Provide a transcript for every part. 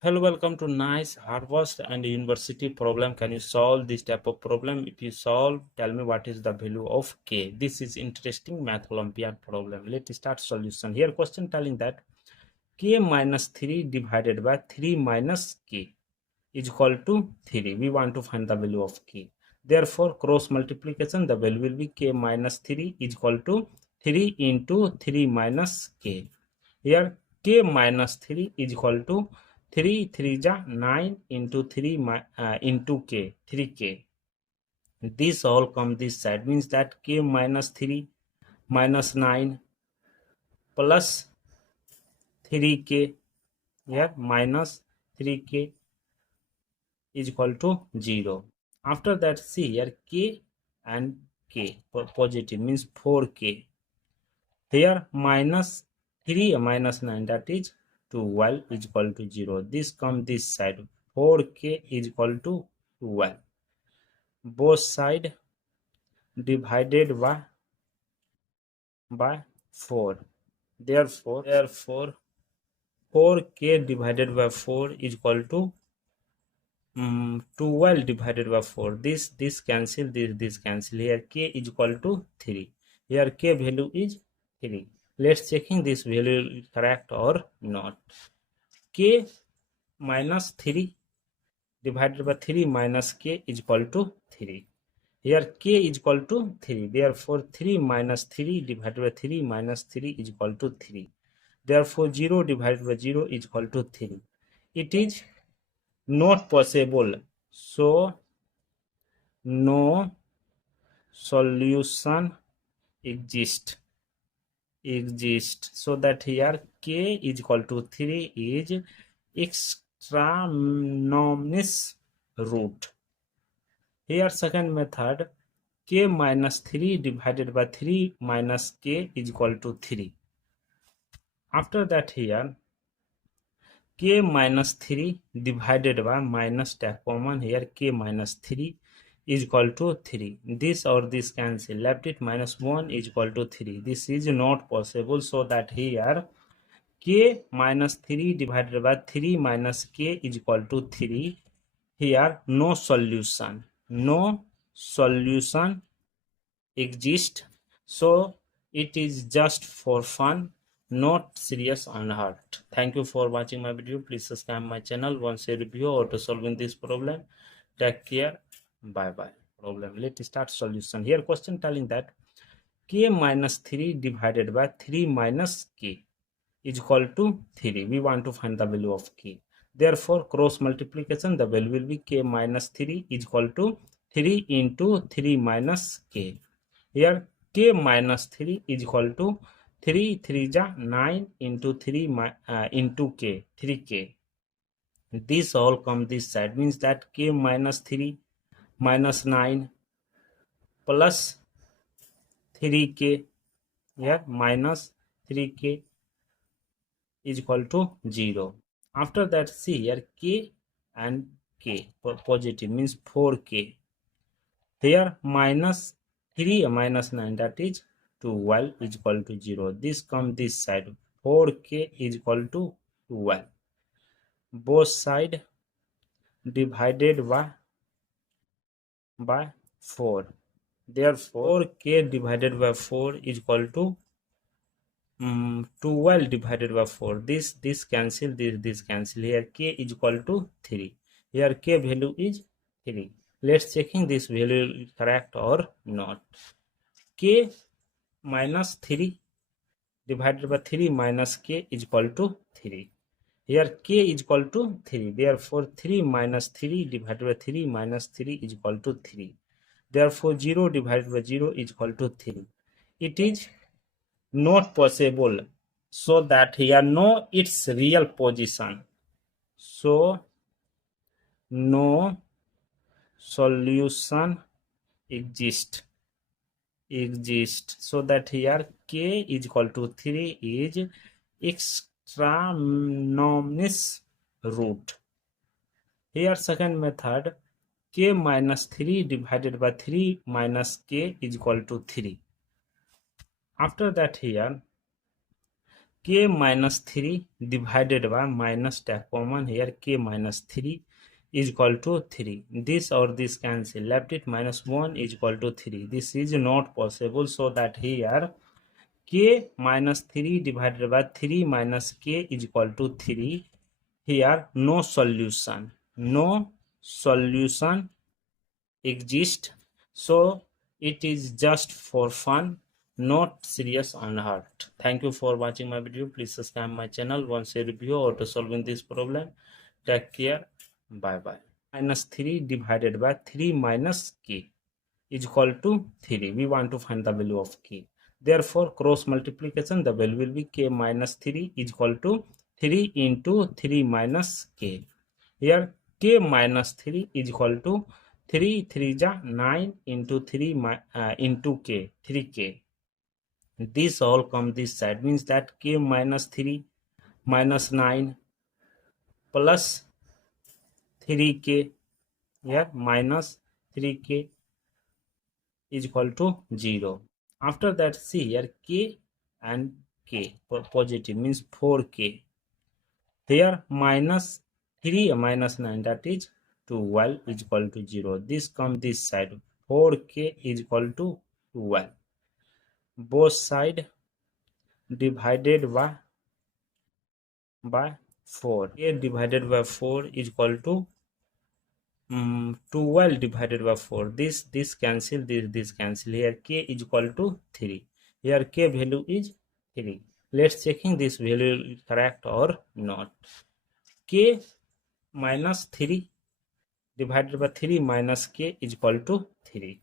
Hello, welcome to nice Harvard and University problem. Can you solve this type of problem? If you solve, tell me what is the value of k. This is interesting Math Olympiad problem. Let's start solution. Here question telling that k minus 3 divided by 3 minus k is equal to 3. We want to find the value of k. Therefore, cross multiplication, the value will be k minus 3 is equal to 3 into 3 minus k. Here k minus 3 is equal to 3 3 ja 9 into 3 into k 3k. This all come this side, means that k minus 3 minus 9 plus 3k, yeah, minus 3k is equal to 0. After that, see here k and k positive means 4k. Here minus 3 minus 9, that is 12 is equal to 0. This come this side, 4k is equal to 12. Both side divided by 4. Therefore 4k divided by 4 is equal to 12 divided by 4. This cancel, this cancel. Here k is equal to 3. Here k value is 3. Let's checking this value is correct or not. K minus 3 divided by 3 minus k is equal to 3. Here k is equal to 3. Therefore 3 minus 3 divided by 3 minus 3 is equal to 3. Therefore 0 divided by 0 is equal to 3. It is not possible. So no solution exists. So that here k is equal to 3 is extraneous root. Here second method, k minus 3 divided by 3 minus k is equal to 3. After that, here k minus 3 divided by minus take common, here k minus 3 is equal to 3. This or this cancel, left it minus 1 is equal to 3. This is not possible, so that here k minus 3 divided by 3 minus k is equal to 3. Here no solution exists. So it is just for fun, not serious on heart. Thank you for watching my video. Please subscribe my channel. Once a review or to solving this problem. Take care. Bye bye. Problem. Let's start solution. Here question telling that k minus 3 divided by 3 minus k is equal to 3. We want to find the value of k. Therefore cross multiplication, the value will be k minus 3 is equal to 3 into 3 minus k. Here k minus 3 is equal to 3 3 ja 9 into 3 into k 3k. This all come this side, means that k minus 3 minus 9 plus 3k, yeah, minus 3k is equal to 0. After that, see here k and k positive means 4k. Here minus 3 minus 9, that is 12 is equal to 0. This come this side, 4k is equal to 12. Both side divided by 4. Therefore k divided by 4 is equal to 12 divided by 4. This cancel, this cancel. Here k is equal to 3. Here k value is 3. Let's checking this value is correct or not. K minus 3 divided by 3 minus k is equal to 3. Here k is equal to 3. Therefore 3 minus 3 divided by 3 minus 3 is equal to 3. Therefore 0 divided by 0 is equal to 3. It is not possible, so that here know its real position. So no solution exists. So that here k is equal to 3 is extraneous root. Here second method, k minus 3 divided by 3 minus k is equal to 3. After that, here k minus 3 divided by minus take common here k minus 3 is equal to 3. This or this cancel. Left it minus 1 is equal to 3. This is not possible, so that here k minus 3 divided by 3 minus k is equal to 3. Here no solution. No solution exist, so it is just for fun, not serious on heart. Thank you for watching my video. Please subscribe my channel. Once a review or to solving this problem. Take care. Bye bye. Minus 3 divided by 3 minus k is equal to 3. We want to find the value of k. Therefore, cross multiplication, the value will be k minus 3 is equal to 3 into 3 minus k. Here k minus 3 is equal to 3 3 ja 9 into 3 into k, 3k. This all come this side, means that k minus 3 minus 9 plus 3k, here minus 3k is equal to 0. After that, see here k and k positive means 4k. Here minus 3 minus 9, that is 12 is equal to 0. This comes this side, 4k is equal to 12. Both side divided by 4. K divided by 4 is equal to 12 divided by 4. This cancel, this cancel. Here k is equal to 3. Here k value is 3. Let's checking this value is correct or not. K minus 3 divided by 3 minus k is equal to 3.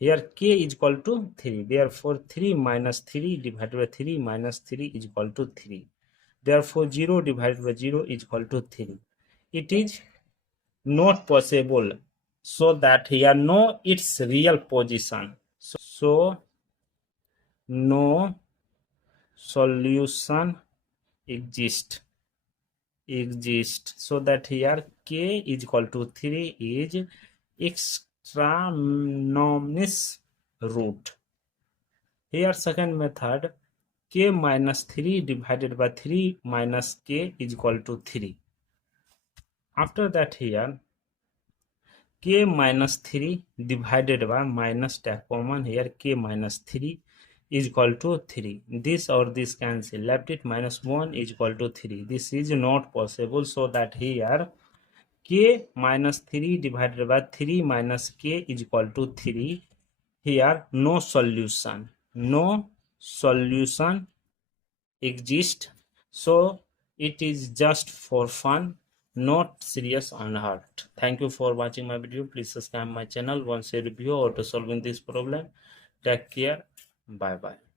Here k is equal to 3. Therefore 3 minus 3 divided by 3 minus 3 is equal to 3. Therefore 0 divided by 0 is equal to 3. It is not possible, so that here know its real position. So no solution exist, so that here k is equal to 3 is extraneous root. Here second method, k minus 3 divided by 3 minus k is equal to 3. After that, here k minus 3 divided by minus take common, here k minus 3 is equal to 3. This or this cancel. Left it minus 1 is equal to 3. This is not possible, so that here k minus 3 divided by 3 minus k is equal to 3. Here no solution. No solution exist, so it is just for fun, not serious on heart. Thank you for watching my video. Please subscribe my channel. Once a review or to solving this problem. Take care. Bye bye.